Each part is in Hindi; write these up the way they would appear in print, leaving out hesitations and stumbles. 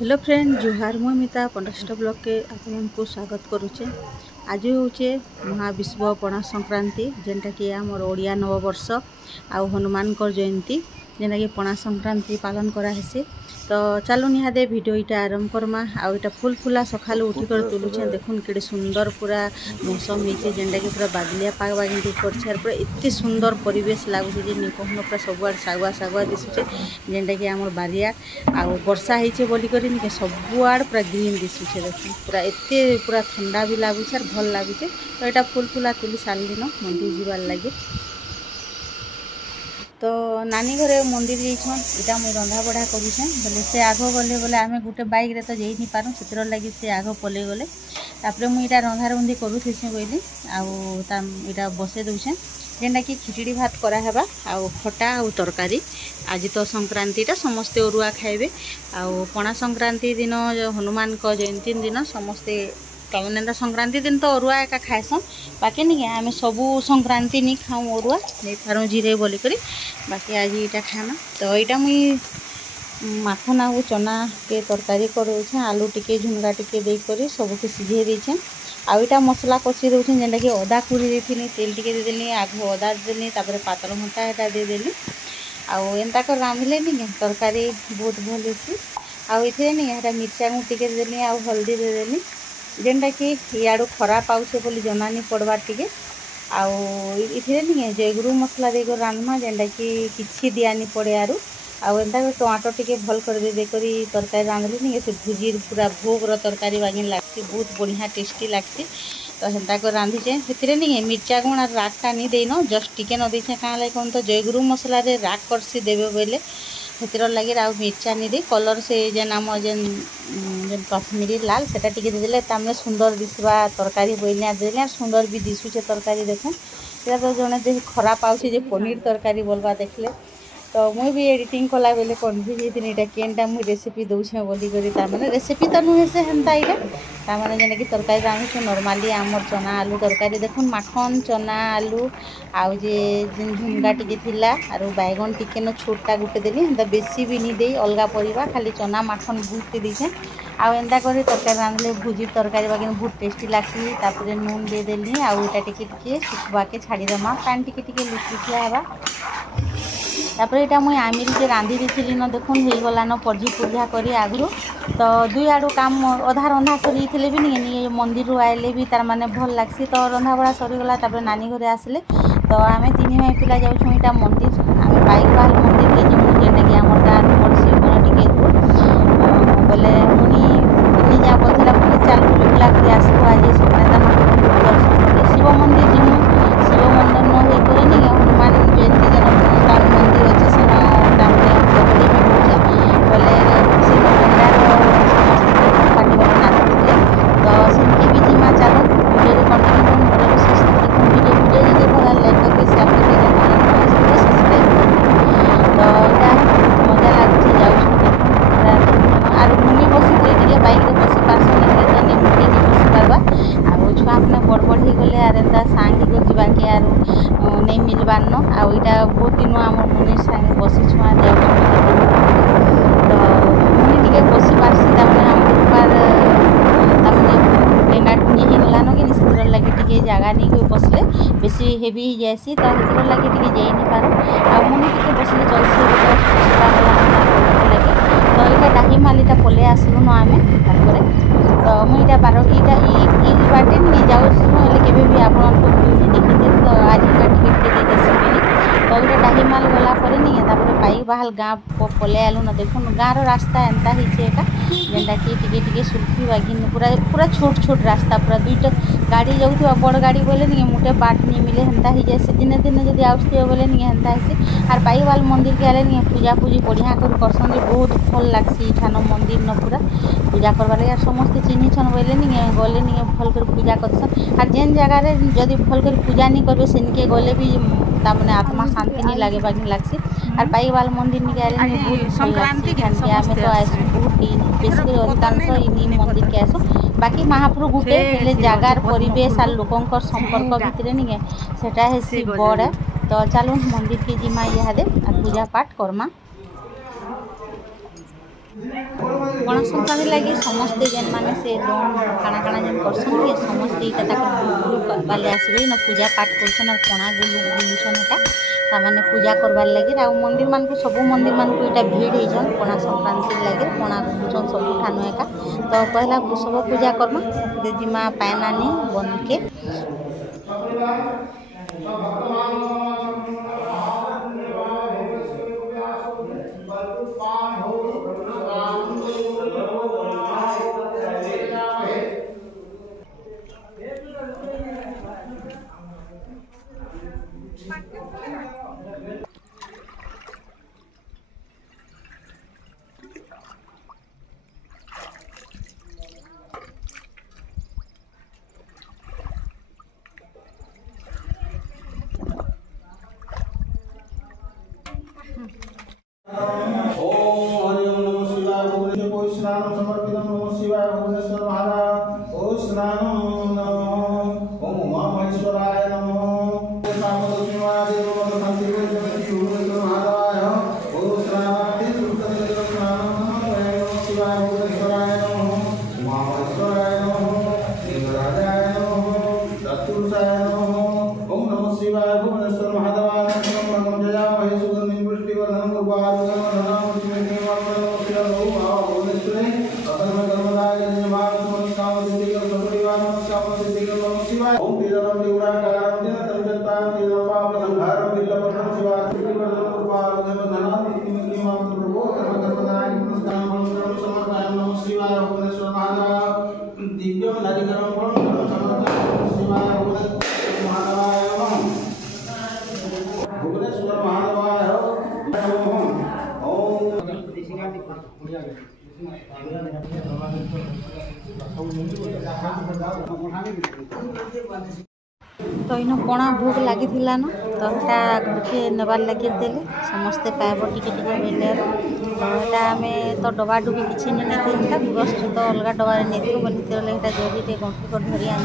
हेलो फ्रेंड जुहार मुमिता पंडास्ट ब्लॉग के आपको स्वागत करुचे। आज हूँ महाविश्व पणा संक्रांति जेनटा कि आमर ओडिया नववर्ष आउ हनुमान जयंती जेनटा कि पणा संक्रांति पालन कराहेसी। तो चलो निहादे वीडियो इटा आरंभ करमा। आउ इटा फुल फुला सकालू उठिकर तुलुचे देखुन केड़े सुंदर पूरा मौसम होइछे जेनटा कि पूरा बादलिया पाग बागिंटी करछे। पूरा एत्ते सुंदर परिवेश लागुछे जे निकहन पूरा सबुआड़ सागुआ सागुआ दिसुछे जेनटा कि आमर बारिया आउ वर्षा होइछे बोली करी निके सबुआड़ पूरा ग्रीन दिसुछे। देखुन पूरा एत्ते पूरा ठंडा भी लागुछे और भल लागुछे। तो एटा फुल फुला तुली सारलिन मंदिर जीवार लागे। तो नानी घरे मंदिर जाइछन इटा मुई रंधा बढ़ा करूछे बोले से आग गले बोले आमे गुटे बाइक रे तो जाई नि पारू सेतर लगी से आग पले गले तापरे मुई इटा रंधा रंधी करूथेसी बोली आउ ता इटा बसे दउछे जेनटा कि खिचड़ी भात करा हेबा आउ खटा आउ तरकारी। आज तो संक्रांतिटा समस्ते अरुआ खाइबे आउ पणा संक्रांति दिन हनुमान जयंती दिन समस्ते तमने संक्रांति दिन तो अरुआ एका खाएसन बाकी नहीं आम सबू संक्रांति नहीं खाऊँ अरुआ नहीं पारूँ जीरे बोली करी बाकी आज इटा खाना। तो यहाँ मुई माखन आउ चना के तरकारी करोछे आलू टिके झुनगा टिके देकर सबके सिझे देछे। आउ इटा मसला कषि दूसरे जेनटा कि अदा कुड़ी देती तेल टिके देदेली आग अदा देदेली तापर पातल घंटा एटा देदेली आउ एंता कर रांधिले नहीं तरकारी बहुत भल होसी। आउ इथे नहीं एटा मिर्चा गुँ टिके देदेली आउ हल्दी देदेली जेनटा कि इयाड़ू खरा पाउछे बोली जना नहीं पड़वा टिके आउ इथे नहीं जयगुरु मसला देकर रांधमा जेनटा कि किछि दिया नहीं पड़े आरु आउ एंता टमाटर टिके भल कर दे करी तरकारी रांधली नहीं से भुजी पूरा भोगर तरकारी बागिन लागसी बहुत बढ़िया टेस्टी लागसी। तो हेन्ता कर रांधिचे से नहीं मिर्चा गुण और रागटा नहीं देन जस्ट टिके न देछे क्या लगे कौन तो जयगुरु मसला रे राग करसी देवे बोले से लगे आउ मिर्चा नहीं दे कलर से जेन आम जेन जेन कश्मीरी लाल सेटा टिके देदेले तामने सुंदर दिसवा तरकारी बोलिया देले सुंदर भी दिशुचे तरकारी देखो सेटा तो जने देख खराब आउछे जे पनीर तरकारी बोलवा देखले। तो मुई भी एडिटिंग कला बेले कन्फ्यूज होती इटा केनटा मुई रेसिपी दूचे बोली करी तार रेसिपी तो नुहे से हेन्ता इटा तार जेने कि तरकारी रांधुछु नॉर्मली आमर चना आलू तरकारी देखुन माखन चना आलू आउ जे झुनगा टिके थिला आरु बैगन टिके न छोटा गुटे देली हेन्ता बेसी भी नहीं दे अलगा परिबा खाली चना माखन गुटे दीछे आउ एंता करी तरकारी रांधले भुजी तरकारी बागिन बहुत टेस्टी लागसी। तापर नून दे देली आउ इटा टिके टिके सुखबाके छाड़ीदेमा पानी टिके टिके लुचलुचिया हेबा। तापर यहाँ मुई आमिल के रांधि देती न देखुन हो गला न पर्जी पूजा करी आगु तो दुई आड़ू काम अधा रंधा सरी भी नहीं मंदिर आइले भी तार माने भल लागसी। तो रंधा बड़ा सरीगला तापर नानी घरे आसले तो आम तीन भाई पिला जाऊँ यहाँ मंदिर आम बाइक बाहर मंदिर के जीवन जेनटा कि आम गाँव पड़ोसी मन टिके दूर बोले मुनि जा बोलता मुझे चाल बुला कर आसबू आज संक्रांति दर्शन शिव मंदिर जीवु शिव मंदिर न होकर नहीं हनुमान जयंती जन मंदिर अच्छे से गहरी भी होचे बोले शिव मंदिर पार्टी वाले नाचुले तो सेमती भी जीमा चलो वीडियो कंटिन्यू मोर वीडियो वीडियो जब भला लाइक करके शेयर करके सब्सक्राइब तो यहाँ मजा लगुच जाऊँ आर मुझे बस बाइक रे बसी पार्स नहीं मुझे नहीं बसी पार्बा आ छुआ अपने बड़ बड़ हो गले आर एंता सांग हो जाके आर नहीं मिलबार न आउ इटा बहुत दिन आम मुनि सांगे बसी छुआ जाऊँ तो मुनि टिके बसी पार्सी तमें आम डेंगा टुंगी हो गला न कि से लगे टिके जगह नहीं कोई बसले बेसी हेवी हो जाएसी तो से लगे टिके जाई नहीं पार आ मुनि टिके बसले चलसी लगे तो यहाँ डाही मालीटा पले आसलु न आम तो मुझे बार ये बाटे नहीं जाऊँ के भी आप देखी तो आज टिके देसी तो ये डाही माल गलापर नहीं बाइक बाहर गाँ पले आलु न देखुन गाँव रास्ता एंता ही जेनटा कि टिके सुल्फी बागिन पूरा पूरा छोट छोट रास्ता पूरा दुईटा गाड़ी जाऊँ बड़ गाड़ी बोले नहीं मुटे बाट नहीं मिले हेन्ता ही जाए दिने दिने जब आसुए बोले नहीं हेन्ता हेसी आर बाइक वाल मंदिर के आले नहीं पूजा पूजी बढ़िया कर करसन बहुत भल लागसी इठान मंदिर न पूरा पूजा करवा लगे समस्ते चिन्हछन बोले नहीं गले नहीं भल कर पूजा करसन आर जेन जगार जदि भल कर पूजा नहीं करबे सेनके गले भी तामने आत्मा शांति नहीं लगे बागिन लागसी आर बाइक वाल मंदिर में गए बहुत संक्रांति के आमे तो आसु बहुत बेसी अधिकांश इन मंदिर के आसु बाकी महाप्रभु गुटे जगार परिवेश आर लोकंकर संपर्क भितर नहीं सेटा हेसी बड़ तो चलो मंदिर के जिमा इहादे पूजा पाठ करमा। पणा संक्रांति लगी समस्ते जेन माने से लोन काଣା काଣା जेन करसन ये समस्ते इटा ग्रुप वाले आसबे न पूजा पाठ करसन और पणा गुलुसन इटा तामाने पूजा करबार लगे आ मंदिर मान को सब मंदिर मान को इटा भीड़ होइछन पणा संक्रांति लगे पणा गुलुसन सब ठानो एका तो पहला सब पूजा करमा देजीमा पायनानी बन के तो इन पणा भोग लगी न तो यहाँ घर के नबार लगे देले समस्ते पाइब टिके बेले तो यहाँ आम तो डबा डुबी किसी नहीं बस तो अलग डबारे नहीं बोली जल्दी टे गंठी कर धरी आन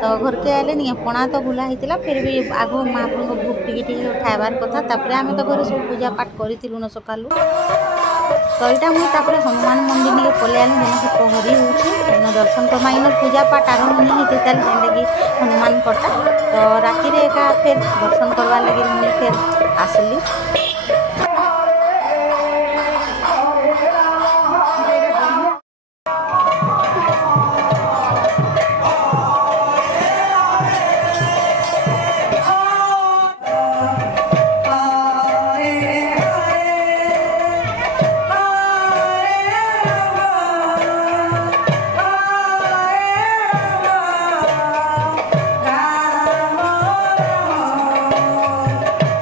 तो घर के आए नहीं पणा तो बुला होता फिर भी आग महाप्रभु भोग टिके खाइबार कथा आम तो घर सब पूजा पाठ करूँ न सका तो यहाँ मुझे हनुमान मंदिर नहीं पलि आनी जेनकि पहरी हो दर्शन करमा इन पूजा पाठ आरंभ नहीं होता जेनटा कि हनुमान कटा तो राति एका फिर दर्शन करवा लगे मुझे फिर आसली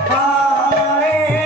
Hare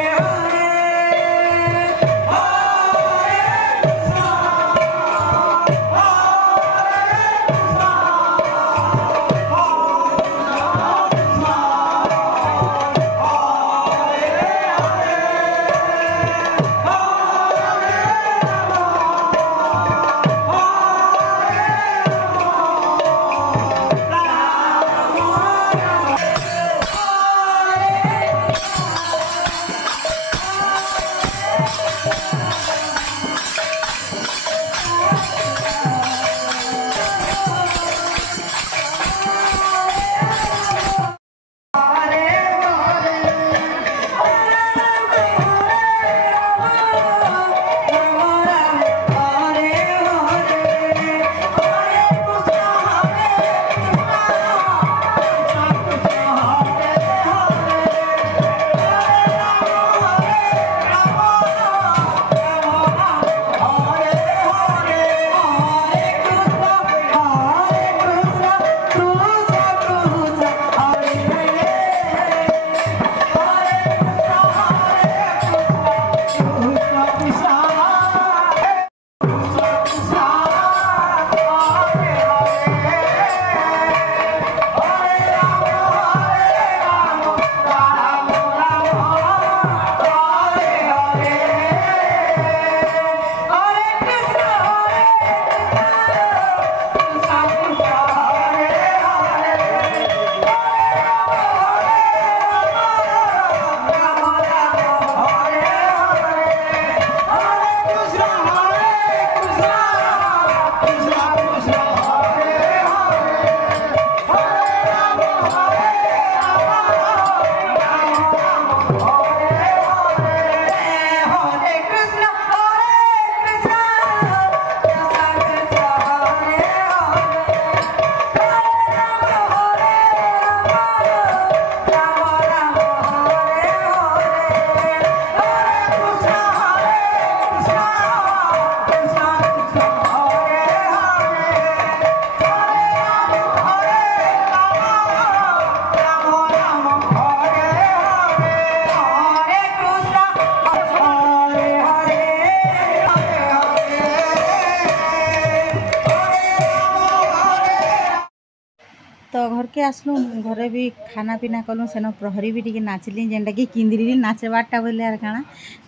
के आसलु घरे भी खाना पीना कलु सेन प्रहरी भी टिके नाचली जेनटा कि किंदरी नाचबारटा बोले आर काଣା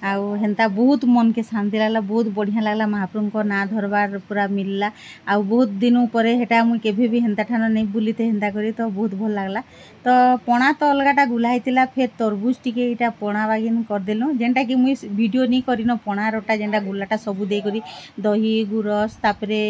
आउ हेन्ता बहुत मन के शांति लागला बहुत बढ़िया लागला महाप्रभु को ना धरबार पूरा मिलला आउ बहुत दिन परे हेटा मुई केभे भी हेन्ता ठान नहीं बुलीते हेन्ता करी तो बहुत भल लागला। तो पणा तो अलगाटा गुला होता फिर तरबुज टिके इटा पणा बागिन करदेलु जेनटा कि मुई वीडियो नहीं करिन पणारटा जेनटा गुलाटा सबू देकरी दही गुरस तापरे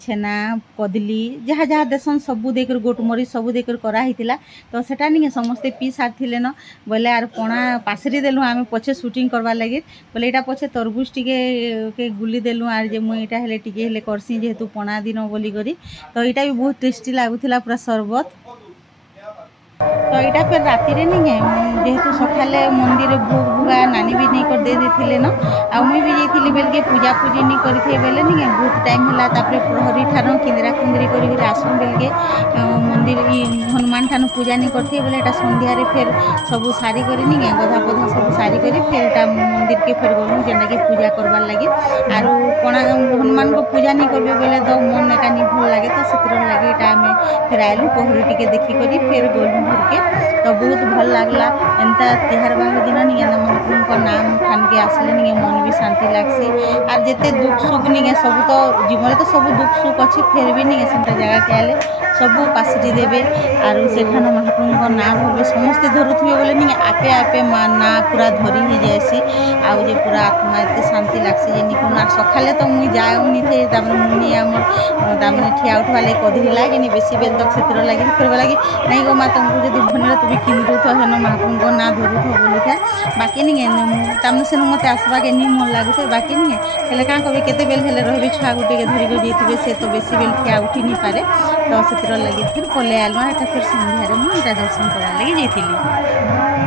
छेना कदली जहाँ जहाँ देसन सबू देकर गोटमरीच सबू देकर कराइला तो सेटा नहीं समस्ते पी सारी न बोले आर पणा पासरी देलु आम पछे शूटिंग करवार लगे बोले यहाँ पछे तरबुज टिके गुली देलु आर जे मुई इटा हेले टिके हेले करसी जेहेतु पणा दिन बोली करी तो यहाँ भी बहुत टेस्टी लगुला पूरा शरबत। तो यहाँ फिर राति नहीं है जेहेतु सकाले मंदिर भोग भुगा नानी भी नहीं कर दे देथिले न आ मुई भी जाइथिली बेल के पूजा पूजी नहीं करिथे बेले नहीं बहुत टाइम होला तापरे प्रहरी ठानो किंदरा कुंदरी करी आसुन बेल के मंदिर हनुमान ठानो पूजा नहीं करथे बेले एटा संध्या रे फिर सब सारी करी नहीं गधा पधा सब सारी करी फिर एटा मंदिर के फिर गलु जेनटा के पूजा करबार लगे आरो कोना हनुमान को पूजा नहीं करबे बेले तो मन एका नहीं भल लागे तो सेतिर लागे एटा हमें फिर आइलु प्रहरी टिके देखि करी फिर गलु घर के तो बहुत भल लगला एंता तिहार बाहर दिन नहीं महाप्रभु को नाम ठान के आसले नहीं मन भी शांति लगसी और जिते दुख सुख नहीं सब तो जीवन तो सब दुख सुख अच्छे फिर भी नहीं से जगह के आले सब पासरी देवे और से महाप्रभु को ना धरवे समस्ते धरुवे बोले नहीं आपे आपे ना पूरा धरी ही जाएसी आउ जे पूरा आत्मा एत शांति लगसी जे निकुन सकाले तो मुई जाऊनी थे मुनि आम ठिया उठवा लगे कदली लगे बेसी बेल तक से लगे फिर लगे नहीं गो माँ तुमको जब भनला तुम किंदु हेन महाप्रभु को ना धरू बोली था बाकी नहीं तमने से मत आसवा के नहीं मन लगुए बाकी नहीं हेल्ले क्या कहे केते बेल हेल्ले रही छुआ गुटे धरिक जाइए से तो बेसी बेल ठिया उठी नहीं पारे तो से लगे फिर पलि आलु एटा फिर संध्यारे मुझे दर्शन करा लगे जाइली।